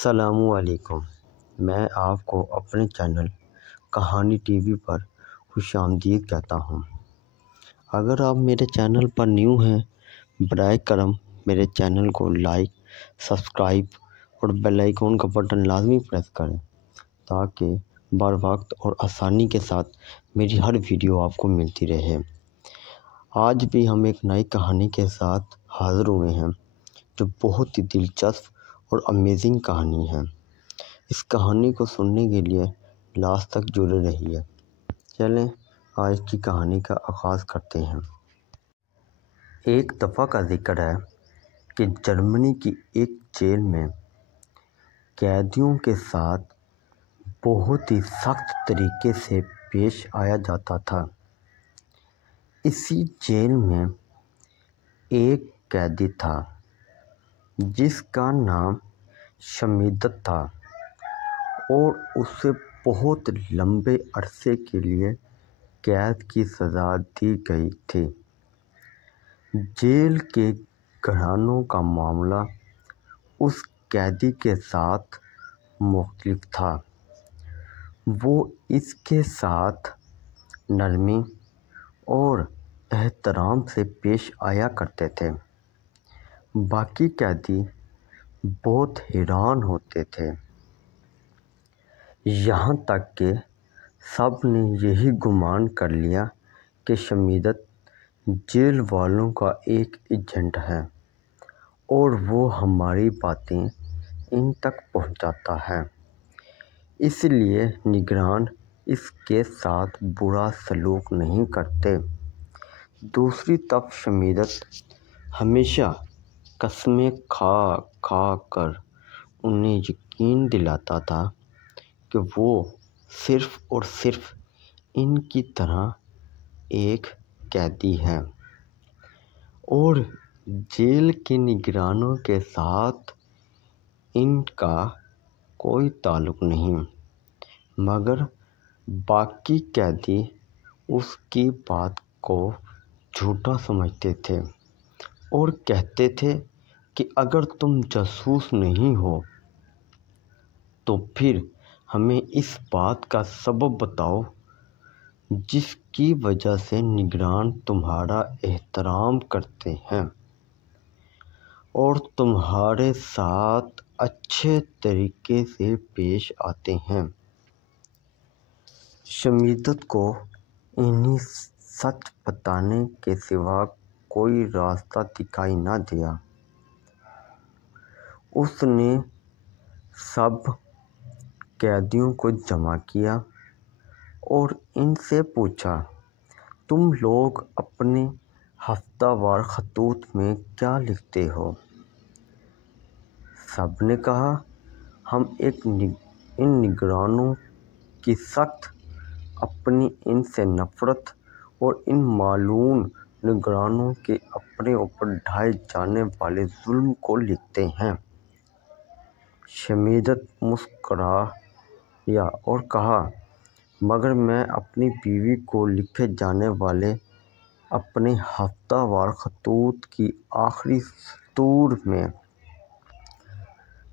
السلام علیکم۔ میں آپ کو اپنے چینل کہانی ٹی وی پر خوش آمدید کہتا ہوں۔ اگر آپ میرے چینل پر نیو ہیں، برائے کرم میرے چینل کو لائک، سبسکرائب اور بیل آئیکن کا بٹن لازمی پریس کریں تاکہ بر وقت اور آسانی کے ساتھ میری ہر ویڈیو آپ کو ملتی رہے۔ آج بھی ہم ایک نئی کہانی کے ساتھ حاضر ہوئے ہیں جو بہت ہی دلچسپ اور امیزنگ کہانی ہے۔ اس کہانی کو سننے کے لیے لاسٹ تک جڑے رہیے۔ چلیں آج کی کہانی کا آغاز کرتے ہیں۔ ایک دفعہ کا ذکر ہے کہ جرمنی کی ایک جیل میں قیدیوں کے ساتھ بہت ہی سخت طریقے سے پیش آیا جاتا تھا۔ اسی جیل میں ایک قیدی تھا جس کا نام شمیدت تھا اور اسے بہت لمبے عرصے کے لیے قید کی سزا دی گئی تھی۔ جیل کے گھرانوں کا معاملہ اس قیدی کے ساتھ مختلف تھا۔ وہ اس کے ساتھ نرمی اور احترام سے پیش آیا کرتے تھے۔ باقی قیدی بہت حیران ہوتے تھے، یہاں تک کہ سب نے یہی گمان کر لیا کہ شمیدت جیل والوں کا ایک ایجنٹ ہے اور وہ ہماری باتیں ان تک پہنچاتا ہے، اس لیے نگران اس کے ساتھ برا سلوک نہیں کرتے۔ دوسری طرف شمیدت ہمیشہ قسمیں کھا کھا کر انہیں یقین دلاتا تھا کہ وہ صرف اور صرف ان کی طرح ایک قیدی ہے اور جیل کے نگرانوں کے ساتھ ان کا کوئی تعلق نہیں۔ مگر باقی قیدی اس کی بات کو جھوٹا سمجھتے تھے اور کہتے تھے کہ اگر تم جاسوس نہیں ہو تو پھر ہمیں اس بات کا سبب بتاؤ جس کی وجہ سے نگران تمہارا احترام کرتے ہیں اور تمہارے ساتھ اچھے طریقے سے پیش آتے ہیں۔ شمیدت کو انہیں سچ بتانے کے سوا کوئی راستہ دکھائی نہ دیا۔ اس نے سب قیدیوں کو جمع کیا اور ان سے پوچھا، تم لوگ اپنے ہفتہ وار خطوط میں کیا لکھتے ہو؟ سب نے کہا، ہم ان نگرانوں کی سخت، اپنی ان سے نفرت اور ان ملعون نگرانوں کے اپنے اوپر ڈھائے جانے والے ظلم کو لکھتے ہیں۔ شمیدت مسکرایا اور کہا، مگر میں اپنی بیوی کو لکھے جانے والے اپنے ہفتہ وار خطوط کی آخری سطور میں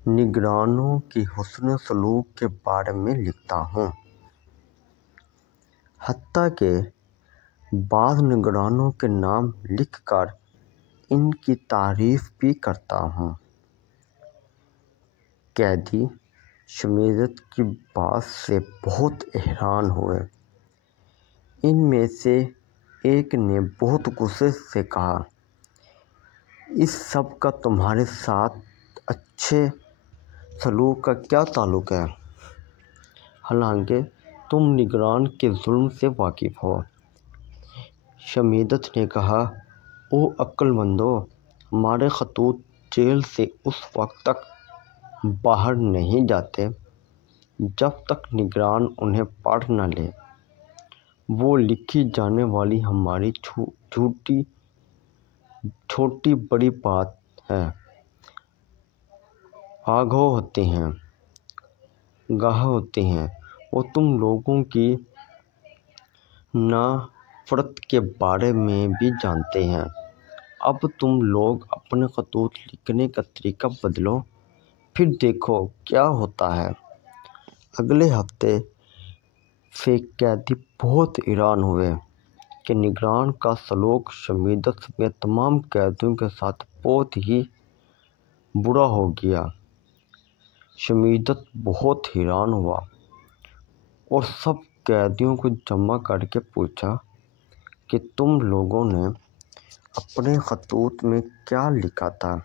نگرانوں کی حسن سلوک کے بارے میں لکھتا ہوں، حتیٰ کہ بعض نگرانوں کے نام لکھ کر ان کی تعریف بھی کرتا ہوں۔ قیدی شمیدت کی بات سے بہت حیران ہوئے۔ ان میں سے ایک نے بہت غصے سے کہا، اس سب کا تمہارے ساتھ اچھے سلوک کا کیا تعلق ہے، حالانکہ تم نگران کے ظلم سے واقف ہو؟ شمیدت نے کہا، او عقل مندو، ہمارے خطوط جیل سے اس وقت تک باہر نہیں جاتے جب تک نگران انہیں پڑھ نہ لے۔ وہ لکھی جانے والی ہماری چھوٹی بڑی بات ہے۔ گواہ ہوتے ہیں، وہ تم لوگوں کی نفرت کے بارے میں بھی جانتے ہیں۔ اب تم لوگ اپنے خطوط لکھنے کا طریقہ بدلو، پھر دیکھو کیا ہوتا ہے۔ اگلے ہفتے فیک قیدی بہت حیران ہوئے کہ نگران کا سلوک شمیدت سمیت تمام قیدیوں کے ساتھ بہت ہی برا ہو گیا۔ شمیدت بہت حیران ہوا اور سب قیدیوں کو جمع کر کے پوچھا کہ تم لوگوں نے اپنے خطوط میں کیا لکھا تھا؟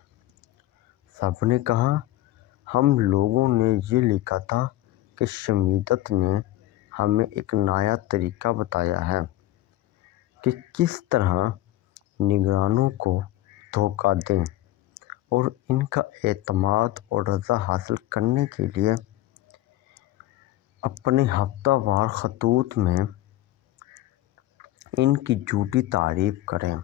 سب نے کہا، ہم لوگوں نے یہ لکھا تھا کہ شمیدت نے ہمیں ایک نیا طریقہ بتایا ہے کہ کس طرح نگرانوں کو دھوکہ دیں اور ان کا اعتماد اور رضا حاصل کرنے کے لیے اپنے ہفتہ وار خطوط میں ان کی جھوٹی تعریف کریں۔